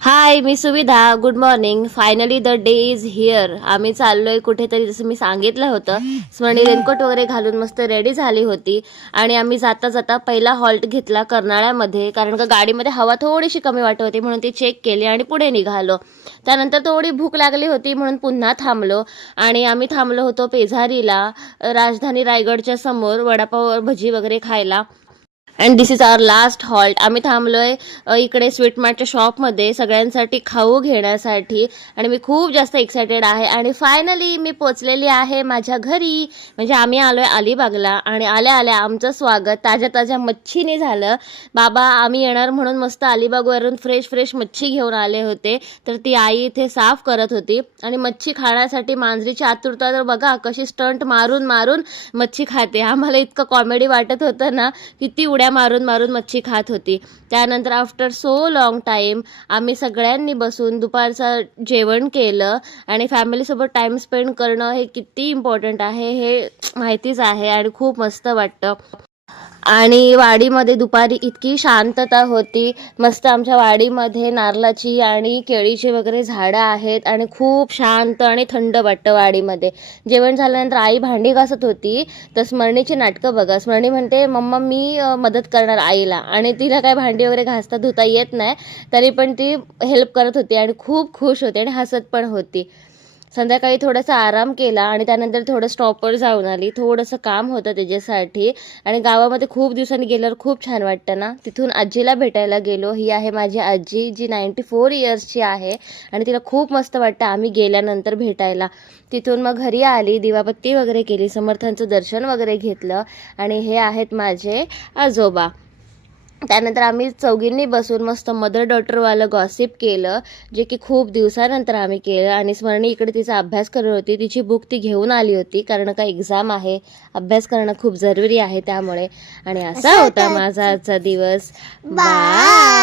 हाय, मी सुविधा. Good morning. Finally the day is here. आम्ही चाललोय कुठेतरी, जसं मी सांगितलं होतं. स्वर्णी रेनकोट वगैरे घालून मस्त रेडी झाली होती आणि आम्ही जाता जाता पहिला हॉल्ट घेतला कर्नाळ्यामध्ये, कारण का गाडीमध्ये हवा थोडीशी कमी वाटत होती म्हणून ती चेक केली आणि पुढे निघालो. त्यानंतर थोडी भूक लागली होती म्हणून पुन्हा थांबलो आणि आम्ही थांबलो होतो पेझारीला, राजधानी रायगडच्या समोर वडापाव भजी वगैरे खायला. And this is our last halt. आम्ही थांबलोय इकडे स्वीट मार्टच्या शॉपमध्ये सगळ्यांसाठी खाऊ घेण्यासाठी आणि मी खूप जास्त एक्सायटेड आहे. आणि फायनली मी पोचलेली आहे माझ्या घरी. म्हणजे आम्ही आलोय अलिबागला आणि आल्या आल्या आमचं स्वागत ताज्या ताज्या मच्छीने झालं. बाबा आम्ही येणार म्हणून मस्त अलिबागवरून फ्रेश फ्रेश मच्छी घेऊन आले होते, तर ती आई इथे साफ करत होती. आणि मच्छी खाण्यासाठी मांजरीची आतुरता तर बघा, कशी स्टंट मारून मारून मच्छी खाते. आम्हाला इतकं कॉमेडी वाटत होतं ना, किती उड्या मारून मारून मच्छी खात होती. त्यानंतर आफ्टर सो लॉंग टाईम आम्ही सगळ्यांनी बसून दुपारचं जेवण केलं. आणि फॅमिलीसोबत टाईम स्पेंड करणं हे किती इम्पॉर्टंट आहे हे माहितीच आहे आणि खूप मस्त वाटतं. आणि वाडीमध्ये दुपारी इतकी शांतता होती. मस्त आमच्या वाडीमध्ये नारळाची आणि केळीची वगैरे झाडं आहेत आणि खूप शांत आणि थंड वाटतं वाडीमध्ये. जेवण झाल्यानंतर आई भांडी घासत होती, तर स्मरणीची नाटकं बघा. स्मरणी म्हणते मम्मा मी मदत करणार आईला, आणि तिला काय भांडी वगैरे घासता धुता येत नाही, तरी पण ती हेल्प करत होती आणि खूप खुश होती आणि हसत पण होती. संध्याकाळी थोडासा आराम केला आणि त्यानंतर थोडं स्टॉपवर जाऊन आली. थोडंसं काम होतं त्याच्यासाठी. आणि गावामध्ये खूप दिवसांनी गेल्यावर खूप छान वाटतं ना. तिथून आजीला भेटायला गेलो. ही आहे माझी आजी, जी 94 इयर्सची आहे आणि तिला खूप मस्त वाटतं आम्ही गेल्यानंतर भेटायला. तिथून मग घरी आली, दिवाबत्ती वगैरे केली, समर्थांचं दर्शन वगैरे घेतलं. आणि हे आहेत माझे आजोबा. त्यानंतर आम्ही चौघींनी बसून मस्त मदर डॉटरवालं गॉसिप केलं, जे की खूप दिवसानंतर आम्ही केलं. आणि स्मरणी इकडे तिचा अभ्यास करत होती. तिची बुक ती घेऊन आली होती, कारण का एक्झाम आहे, अभ्यास करणं खूप जरुरी आहे त्यामुळे. आणि असा होता माझा आजचा दिवस. बाय.